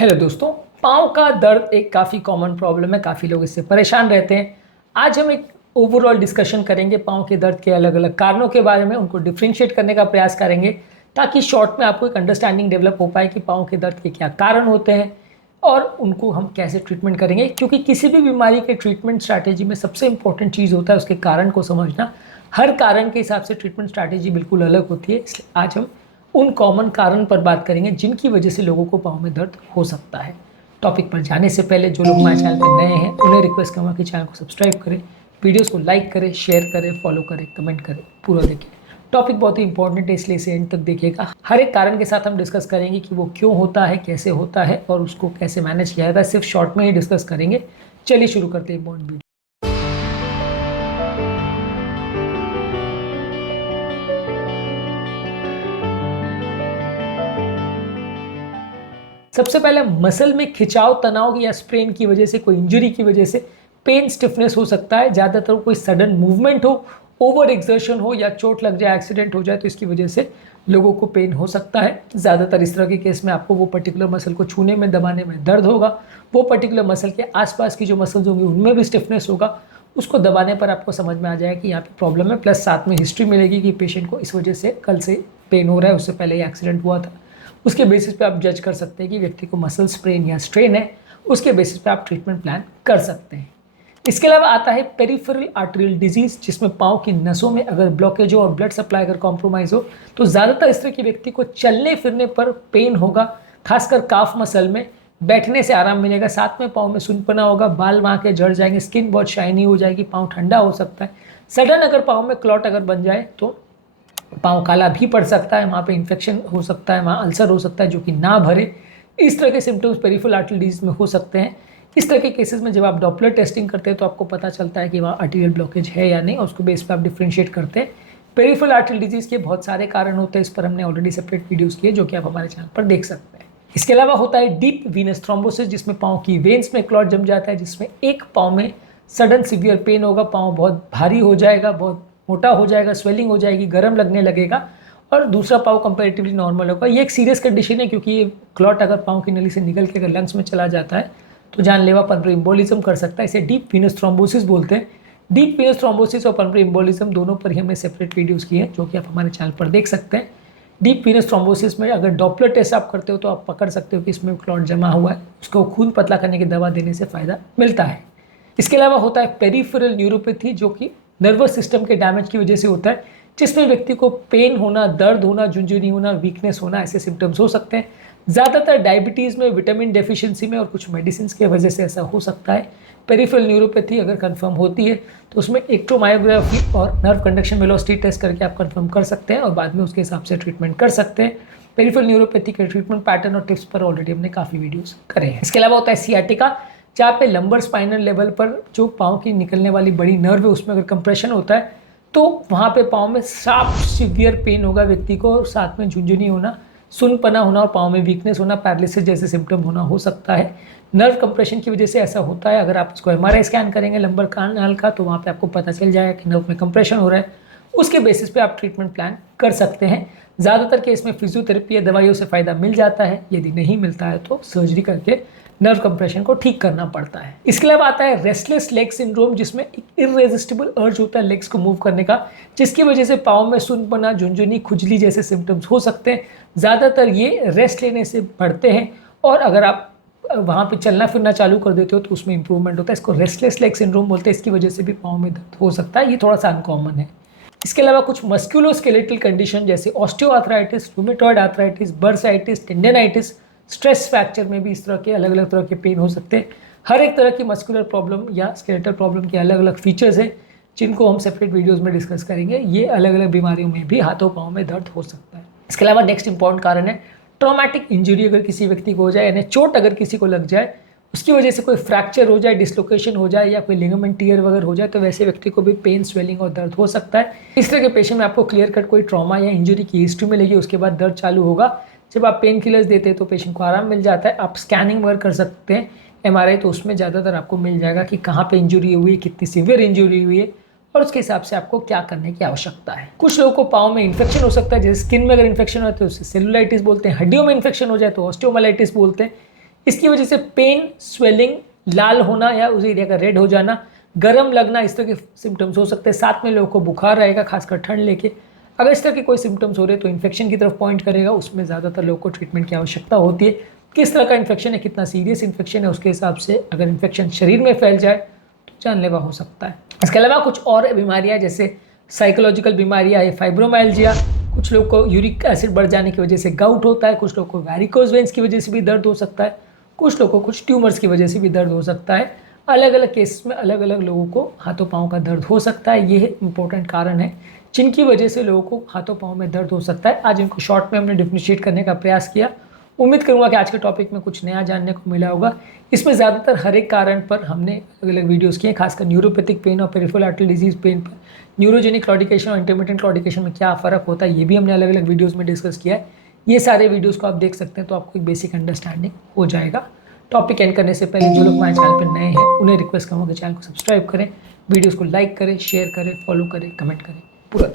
Hello दोस्तों। पाँव का दर्द एक काफ़ी कॉमन प्रॉब्लम है, काफ़ी लोग इससे परेशान रहते हैं। आज हम एक ओवरऑल डिस्कशन करेंगे पाँव के दर्द के अलग अलग कारणों के बारे में, उनको डिफ्रेंशिएट करने का प्रयास करेंगे ताकि शॉर्ट में आपको एक अंडरस्टैंडिंग डेवलप हो पाए कि पाँव के दर्द के क्या कारण होते हैं और उनको हम कैसे ट्रीटमेंट करेंगे। क्योंकि किसी भी बीमारी के ट्रीटमेंट स्ट्रैटेजी में सबसे इंपॉर्टेंट चीज़ होता है उसके कारण को समझना। हर कारण के हिसाब से ट्रीटमेंट स्ट्रैटेजी बिल्कुल अलग होती है, इसलिए आज हम उन कॉमन कारण पर बात करेंगे जिनकी वजह से लोगों को पाँव में दर्द हो सकता है। टॉपिक पर जाने से पहले जो लोग हमारे चैनल पर नए हैं उन्हें रिक्वेस्ट करूँगा कि चैनल को सब्सक्राइब करें, वीडियोस को लाइक करें, शेयर करें, फॉलो करें, कमेंट करें, पूरा देखें। टॉपिक बहुत ही इंपॉर्टेंट है, इसलिए इसे एंड तक देखिएगा। हर एक कारण के साथ हम डिस्कस करेंगे कि वो क्यों होता है, कैसे होता है और उसको कैसे मैनेज किया जाता है। सिर्फ शॉर्ट में ही डिस्कस करेंगे। चलिए शुरू करते हैं वीडियो। सबसे पहले मसल में खिंचाव, तनाव या स्प्रेन की वजह से, कोई इंजरी की वजह से पेन, स्टिफनेस हो सकता है। ज़्यादातर कोई सडन मूवमेंट हो, ओवर एक्सर्शन हो या चोट लग जाए, एक्सीडेंट हो जाए तो इसकी वजह से लोगों को पेन हो सकता है। ज़्यादातर इस तरह के केस में आपको वो पर्टिकुलर मसल को छूने में, दबाने में दर्द होगा। वो पर्टिकुलर मसल के आसपास की जो मसल्स होंगी उनमें भी स्टिफनेस होगा। उसको दबाने पर आपको समझ में आ जाएगा कि यहाँ पे प्रॉब्लम है, प्लस साथ में हिस्ट्री मिलेगी कि पेशेंट को इस वजह से कल से पेन हो रहा है, उससे पहले ही एक्सीडेंट हुआ था। उसके बेसिस पे आप जज कर सकते हैं कि व्यक्ति को मसल स्प्रेन या स्ट्रेन है। उसके बेसिस पे आप ट्रीटमेंट प्लान कर सकते हैं। इसके अलावा आता है पेरिफेरल आर्टरियल डिजीज, जिसमें पाँव की नसों में अगर ब्लॉकेज हो और ब्लड सप्लाई अगर कॉम्प्रोमाइज़ हो तो ज़्यादातर इस तरह के व्यक्ति को चलने फिरने पर पेन होगा, खासकर काफ मसल में। बैठने से आराम मिलेगा, साथ में पाँव में सुनपना होगा, बाल वहाँ के झड़ जाएंगे, स्किन बहुत शाइनी हो जाएगी, पाँव ठंडा हो सकता है। सडन अगर पाँव में क्लॉट अगर बन जाए तो पाँव काला भी पड़ सकता है, वहाँ पे इन्फेक्शन हो सकता है, वहाँ अल्सर हो सकता है जो कि ना भरे। इस तरह के सिम्टम्स पेरिफेरल आर्टरियल डिजीज में हो सकते हैं। इस तरह के केसेस में जब आप डॉपलर टेस्टिंग करते हैं तो आपको पता चलता है कि वहाँ आर्टरियल ब्लॉकेज है या नहीं, और उसको बेस पर आप डिफ्रेंशिएट करते हैं। पेरिफेरल आर्टरियल डिजीज के बहुत सारे कारण होते हैं, इस पर हमने ऑलरेडी सेपरेट वीडियोस किए जो कि आप हमारे चैनल पर देख सकते हैं। इसके अलावा होता है डीप वीनस थ्रोम्बोसिस, जिसमें पाँव की वेन्स में क्लॉट जम जाता है, जिसमें एक पाँव में सडन सीवियर पेन होगा, पाँव बहुत भारी हो जाएगा, बहुत मोटा हो जाएगा, स्वेलिंग हो जाएगी, गर्म लगने लगेगा, और दूसरा पाँव कंपैरेटिवली नॉर्मल होगा। ये एक सीरियस कंडीशन है क्योंकि ये क्लॉट अगर पाँव की नली से निकल के अगर लंग्स में चला जाता है तो जानलेवा पल्मोनरी एम्बोलिज्म कर सकता है। इसे डीप वीनस थ्रोम्बोसिस बोलते हैं। डीप वीनस थ्रोम्बोसिस और पल्मोनरी एम्बोलिज्म दोनों पर ही हमने सेपरेट वीडियोस किए हैं जो कि आप हमारे चैनल पर देख सकते हैं। डीप वीनस थ्रोम्बोसिस में अगर डॉपलर टेस्ट आप करते हो तो आप पकड़ सकते हो कि इसमें क्लॉट जमा हुआ है, उसको खून पतला करने की दवा देने से फ़ायदा मिलता है। इसके अलावा होता है पेरिफेरल न्यूरोपैथी, जो कि नर्वस सिस्टम के डैमेज की वजह से होता है, जिसमें व्यक्ति को पेन होना, दर्द होना, झुंझुनी होना, वीकनेस होना, ऐसे सिम्टम्स हो सकते हैं। ज़्यादातर डायबिटीज़ में, विटामिन डेफिशिएंसी में और कुछ मेडिसिन की वजह से ऐसा हो सकता है। पेरिफेरल न्यूरोपैथी अगर कंफर्म होती है तो उसमें इलेक्ट्रोमायोग्राफी और नर्व कंडक्शन वेलोसिटी टेस्ट करके आप कंफर्म कर सकते हैं और बाद में उसके हिसाब से ट्रीटमेंट कर सकते हैं। पेरिफेरल न्यूरोपैथी के ट्रीटमेंट पैटर्न और टिप्स पर ऑलरेडी हमने काफ़ी वीडियोस करे हैं। इसके अलावा होता है सियाटिका, जहाँ पे लंबर स्पाइनल लेवल पर जो पाँव की निकलने वाली बड़ी नर्व है उसमें अगर कंप्रेशन होता है तो वहाँ पे पाँव में शार्प सीवियर पेन होगा व्यक्ति को, और साथ में झुंझुनी होना, सुनपना होना और पाँव में वीकनेस होना, पैरालिसिस जैसे सिम्टम होना हो सकता है। नर्व कंप्रेशन की वजह से ऐसा होता है। अगर आप इसको एमआरआई स्कैन करेंगे लंबर कानाल का तो वहाँ पे आपको पता चल जाएगा कि नर्व में कंप्रेशन हो रहा है। उसके बेसिस पे आप ट्रीटमेंट प्लान कर सकते हैं। ज़्यादातर केस में फिजियोथेरेपी या दवाइयों से फ़ायदा मिल जाता है। यदि नहीं मिलता है तो सर्जरी करके नर्व कंप्रेशन को ठीक करना पड़ता है। इसके अलावा आता है रेस्टलेस लेग सिंड्रोम, जिसमें एक इररेजिस्टिबल अर्ज होता है लेग्स को मूव करने का, जिसकी वजह से पाँव में सुनपना, झुंझुनी, खुजली जैसे सिम्टम्स हो सकते हैं। ज़्यादातर ये रेस्ट लेने से बढ़ते हैं और अगर आप वहाँ पे चलना फिरना चालू कर देते हो तो उसमें इंप्रूवमेंट होता है। इसको रेस्टलेस लेग सिंड्रोम बोलते हैं। इसकी वजह से भी पाँव में दर्द हो सकता है, ये थोड़ा सा अनकॉमन है। इसके अलावा कुछ मस्कुलोस्केलेटल कंडीशन जैसे osteoarthritis, rheumatoid arthritis, bursitis, tendinitis, stress fracture में भी इस तरह के अलग अलग तरह के पेन हो सकते हैं। हर एक तरह की मस्कुलर प्रॉब्लम या स्केलेटल प्रॉब्लम के अलग अलग फीचर्स हैं जिनको हम सेपरेट वीडियोस में डिस्कस करेंगे। ये अलग अलग बीमारियों में भी हाथों पाँव में दर्द हो सकता है। इसके अलावा नेक्स्ट इंपॉर्टेंट कारण है ट्रॉमेटिक इंजरी। अगर किसी व्यक्ति को हो जाए, यानी चोट अगर किसी को लग जाए, उसकी वजह से कोई फ्रैक्चर हो जाए, डिसलोकेशन हो जाए या कोई लिगामेंट टियर वगैरह हो जाए तो वैसे व्यक्ति को भी पेन, स्वेलिंग और दर्द हो सकता है। इस तरह के पेशेंट में आपको क्लियर कट कोई ट्रॉमा या इंजरी की हिस्ट्री मिलेगी, उसके बाद दर्द चालू होगा। जब आप पेन किलर्स देते हैं तो पेशेंट को आराम मिल जाता है। आप स्कैनिंग वगैरह कर सकते हैं, एमआरआई, तो उसमें ज़्यादातर आपको मिल जाएगा कि कहाँ पे इंजरी हुई है, कितनी सीवियर इंजरी हुई है और उसके हिसाब से आपको क्या करने की आवश्यकता है। कुछ लोगों को पाँव में इन्फेक्शन हो सकता है, जैसे स्किन में अगर इन्फेक्शन होता है तो उसे सेलुलाइटिस बोलते हैं। हड्डियों में इन्फेक्शन हो जाए तो ऑस्टियोमाइलाइटिस बोलते हैं। इसकी वजह से पेन, स्वेलिंग, लाल होना या उस एरिया का रेड हो जाना, गर्म लगना, इस तरह के सिम्टम्स हो सकते हैं। साथ में लोगों को बुखार रहेगा, खासकर ठंड लेके। अगर इस तरह के कोई सिम्टम्स हो रहे हैं तो इन्फेक्शन की तरफ पॉइंट करेगा, उसमें ज़्यादातर लोगों को ट्रीटमेंट की आवश्यकता होती है। किस तरह का इन्फेक्शन है, कितना सीरियस इन्फेक्शन है, उसके हिसाब से अगर इन्फेक्शन शरीर में फैल जाए तो जानलेवा हो सकता है। इसके अलावा कुछ और बीमारियाँ जैसे साइकोलॉजिकल बीमारियाँ है, फाइब्रोमाइल्जिया, कुछ लोग को यूरिक एसिड बढ़ जाने की वजह से गाउट होता है, कुछ लोग को वैरिकोज वेन्स की वजह से भी दर्द हो सकता है, कुछ लोगों को कुछ ट्यूमर्स की वजह से भी दर्द हो सकता है। अलग अलग केसेस में अलग अलग लोगों को हाथों पाँव का दर्द हो सकता है। ये इंपॉर्टेंट कारण है जिनकी वजह से लोगों को हाथों पाँव में दर्द हो सकता है। आज इनको शॉर्ट में हमने डिफरेंशिएट करने का प्रयास किया। उम्मीद करूंगा कि आज के टॉपिक में कुछ नया जानने को मिला होगा। इसमें ज़्यादातर हर एक कारण पर हमने अलग अलग वीडियोस किए, खासकर न्यूरोपैथिक पेन और पेरिफेरल आर्टरी डिजीज पेन पर न्यूरोजेनिक क्लॉडिकेशन और इंटरमिटेंट क्लॉडिकेशन में क्या फ़र्क होता है, ये भी हमने अलग अलग वीडियोज़ में डिस्कस किया है। ये सारे वीडियोज़ को आप देख सकते हैं, तो आपको एक बेसिक अंडरस्टैंडिंग हो जाएगा। टॉपिक एंड करने से पहले जो लोग हमारे चैनल पर नए हैं उन्हें रिक्वेस्ट करूँगा कि चैनल को सब्सक्राइब करें, वीडियोज़ को लाइक करें, शेयर करें, फॉलो करें, कमेंट करें। पूरा